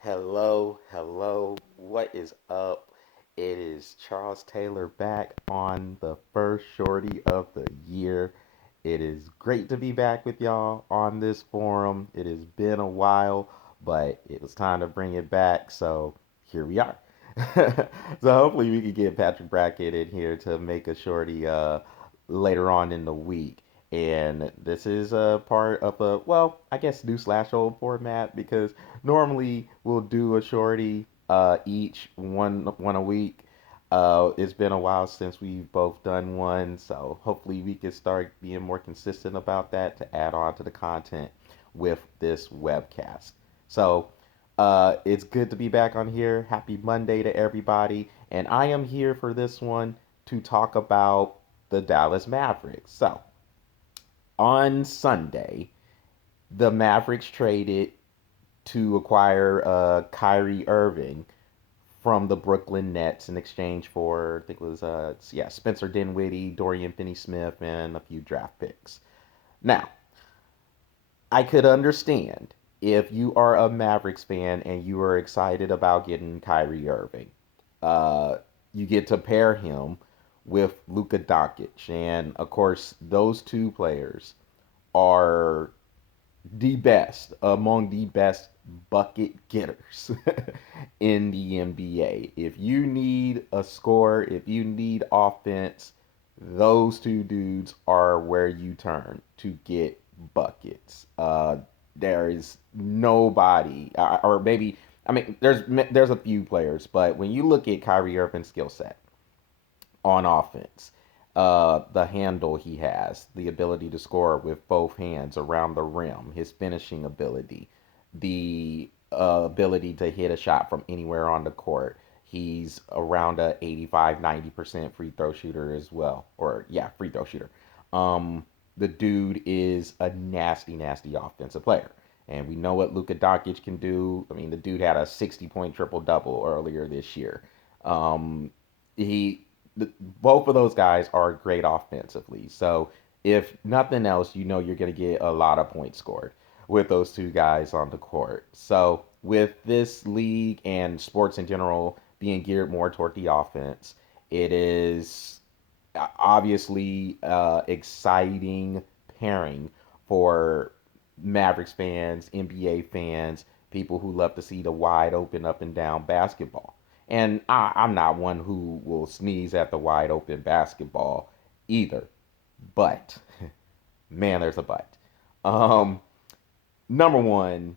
Hello. What is up? It is Charles Taylor back on the first shorty of the year. It is great to be back with y'all on this forum. It has been a while, but it was time to bring it back, so here we are. So hopefully we can get Patrick Brackett in here to make a shorty later on in the week. And this is a part of a, well, I guess new slash old format because normally we'll do a shorty each one a week. It's been a while since we've both done one, so hopefully we can start being more consistent about that to add on to the content with this webcast. So it's good to be back on here. Happy Monday to everybody, and I am here for this one to talk about the Dallas Mavericks. So on Sunday, the Mavericks traded to acquire Kyrie Irving from the Brooklyn Nets in exchange for, I think it was, Spencer Dinwiddie, Dorian Finney-Smith, and a few draft picks. Now, I could understand if you are a Mavericks fan and you are excited about getting Kyrie Irving. Uh, you get to pair him with Luka Doncic, and of course, those two players are the best among the best bucket getters in the NBA. If you need a score, if you need offense, those two dudes are where you turn to get buckets. There is nobody, or maybe I mean, there's a few players, but when you look at Kyrie Irving's skill set on offense, the handle he has, the ability to score with both hands around the rim, his finishing ability, the ability to hit a shot from anywhere on the court. He's around a 85-90% free throw shooter as well. Or, yeah, free throw shooter. The dude is a nasty offensive player. And we know what Luka Doncic can do. I mean, the dude had a 60-point triple double earlier this year. Um, he Both of those guys are great offensively. So if nothing else, you know you're going to get a lot of points scored with those two guys on the court. So with this league and sports in general being geared more toward the offense, it is obviously exciting pairing for Mavericks fans, NBA fans, people who love to see the wide open up and down basketball. And I'm not one who will sneeze at the wide open basketball either. But, man, there's a but. Um, Number one,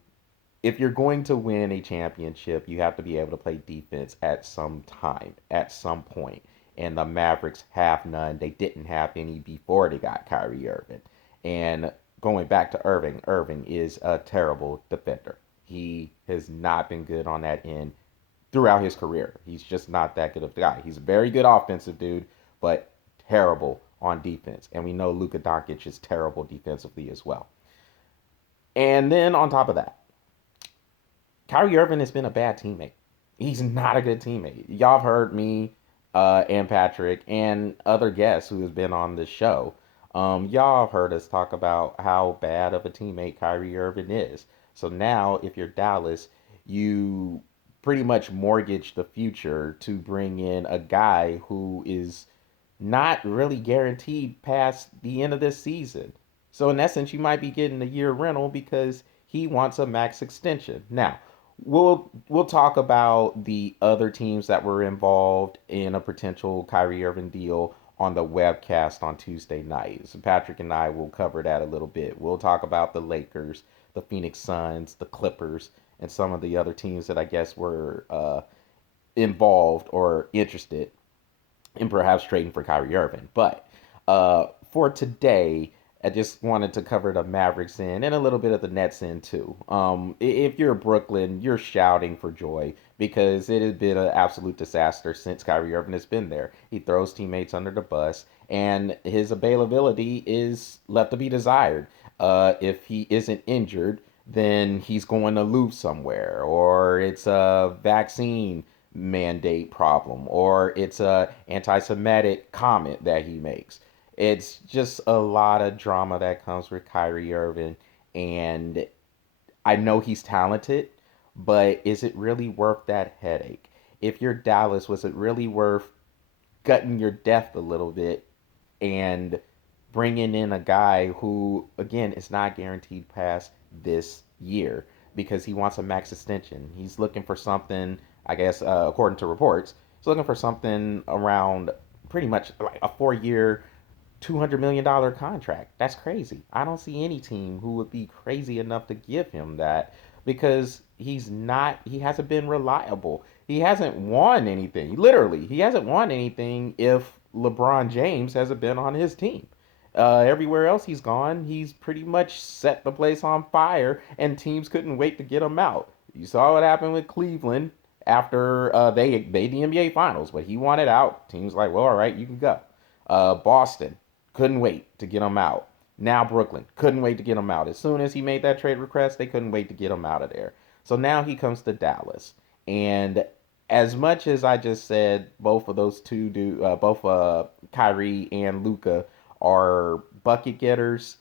if you're going to win a championship, you have to be able to play defense at some time, at some point. And the Mavericks have none. They didn't have any before they got Kyrie Irving. And going back to Irving, Irving is a terrible defender. He has not been good on that end throughout his career. He's just not that good of a guy. He's a very good offensive dude, but terrible on defense. And we know Luka Doncic is terrible defensively as well. And then on top of that, Kyrie Irving has been a bad teammate. He's not a good teammate. Y'all have heard me and Patrick and other guests who has been on this show. Y'all have heard us talk about how bad of a teammate Kyrie Irving is. So now, if you're Dallas, you pretty much mortgage the future to bring in a guy who is not really guaranteed past the end of this season. So in essence, you might be getting a year rental because he wants a max extension. Now, we'll talk about the other teams that were involved in a potential Kyrie Irving deal on the webcast on Tuesday night. So Patrick and I will cover that a little bit. We'll talk about the Lakers, the Phoenix Suns, the Clippers, and some of the other teams that I guess were involved or interested in perhaps trading for Kyrie Irving. But for today, I just wanted to cover the Mavericks in and a little bit of the Nets in too. If you're Brooklyn, you're shouting for joy because it has been an absolute disaster since Kyrie Irving has been there. He throws teammates under the bus, and his availability is left to be desired. If he isn't injured, then he's going to lose somewhere, or it's a vaccine mandate problem, or it's a anti-Semitic comment that he makes. It's just a lot of drama that comes with Kyrie Irving, and I know he's talented, But is it really worth that headache? If you're Dallas, was it really worth gutting your depth a little bit and bringing in a guy who, again, is not guaranteed past this year because he wants a max extension? He's looking for something, I guess, according to reports, he's looking for something around pretty much like a 4 year, $200 million contract. That's crazy. I don't see any team who would be crazy enough to give him that because he hasn't been reliable. He hasn't won anything. Literally, he hasn't won anything if LeBron James hasn't been on his team. Everywhere else he's gone, he's pretty much set the place on fire, and teams couldn't wait to get him out. You saw what happened with Cleveland after they made the NBA Finals, but he wanted out. Teams like, well, all right, you can go. Boston couldn't wait to get him out. Now Brooklyn couldn't wait to get him out. As soon as he made that trade request, they couldn't wait to get him out of there. So now he comes to Dallas, and as much as I just said, both of those two do, both Kyrie and Luca are bucket getters.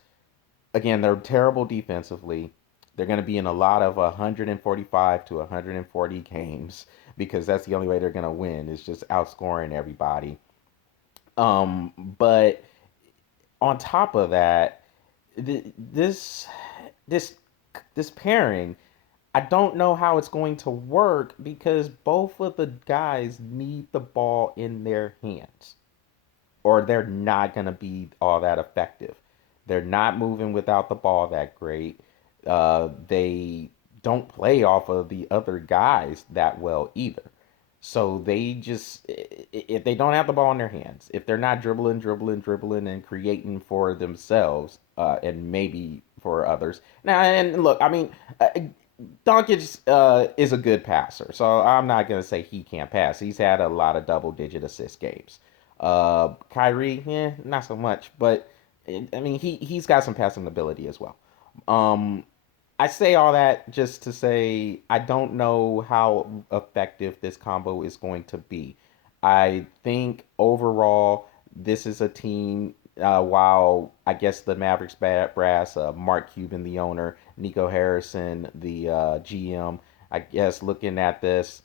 Again, they're terrible defensively. They're going to be in a lot of 145 to 140 games because that's the only way they're going to win is just outscoring everybody. But on top of that, this this this pairing, I don't know how it's going to work because both of the guys need the ball in their hands or they're not going to be all that effective. They're not moving without the ball that great. They don't play off of the other guys that well either. So they just, if they don't have the ball in their hands, if they're not dribbling, and creating for themselves, and maybe for others. Now, and look, I mean, Doncic is a good passer, so I'm not gonna say he can't pass. He's had a lot of double-digit assist games. Kyrie, not so much, but I mean, he's got some passing ability as well. Um, I say all that just to say I don't know how effective this combo is going to be. I think overall this is a team. While I guess the Mavericks brass, Mark Cuban, the owner, Nico Harrison, the GM, I guess looking at this,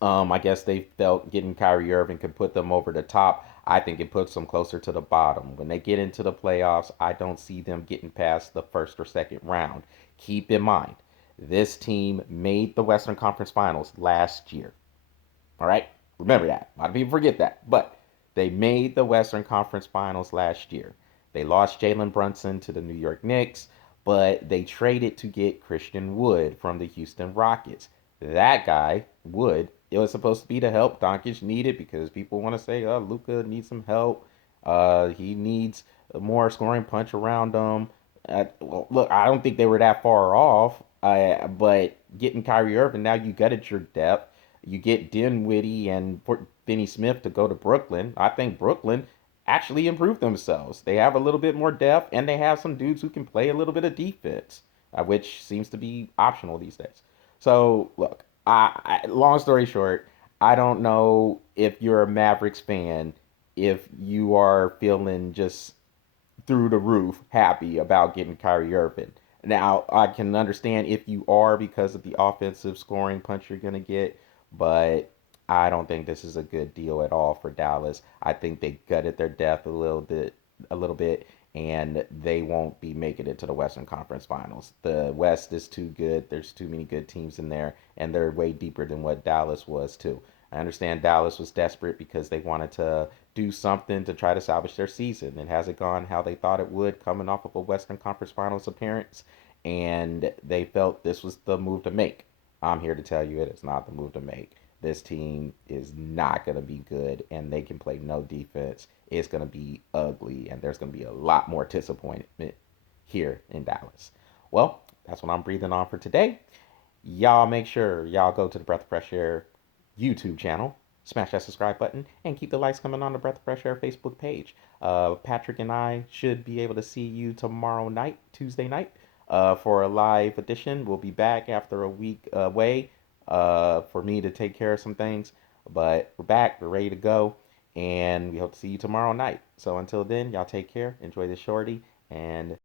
I guess they felt getting Kyrie Irving could put them over the top. I think it puts them closer to the bottom. When they get into the playoffs, I don't see them getting past the first or second round. Keep in mind, this team made the Western Conference Finals last year. All right? Remember that. A lot of people forget that. But they made the Western Conference Finals last year. They lost Jalen Brunson to the New York Knicks, but they traded to get Christian Wood from the Houston Rockets. That guy, Wood, it was supposed to be the help Doncic needed because people want to say, oh, Luka needs some help. He needs more scoring punch around him. Well, look, I don't think they were that far off. But getting Kyrie Irving, now you gutted your depth. You get Dinwiddie and Finney Smith to go to Brooklyn. I think Brooklyn actually improved themselves. They have a little bit more depth, and they have some dudes who can play a little bit of defense, which seems to be optional these days. So, look, long story short, I don't know if you're a Mavericks fan, if you are feeling just through the roof happy about getting Kyrie Irving. Now, I can understand if you are because of the offensive scoring punch you're going to get, but I don't think this is a good deal at all for Dallas. I think they gutted their depth a little bit, and they won't be making it to the Western Conference Finals. The West is too good. There's too many good teams in there, and they're way deeper than what Dallas was too. I understand Dallas was desperate because they wanted to do something to try to salvage their season. It hasn't gone how they thought it would coming off of a Western Conference Finals appearance, and they felt this was the move to make. I'm here to tell you it is not the move to make. This team is not going to be good, and they can play no defense. It's going to be ugly, and there's going to be a lot more disappointment here in Dallas. Well, that's what I'm breathing on for today. Y'all make sure y'all go to the Breath of Fresh Air YouTube channel, smash that subscribe button, and keep the likes coming on the Breath of Fresh Air Facebook page. Patrick and I should be able to see you tomorrow night, Tuesday night, for a live edition. We'll be back after a week away for me to take care of some things. But we're back, we're ready to go, and we hope to see you tomorrow night. So until then, y'all take care, enjoy the shorty, and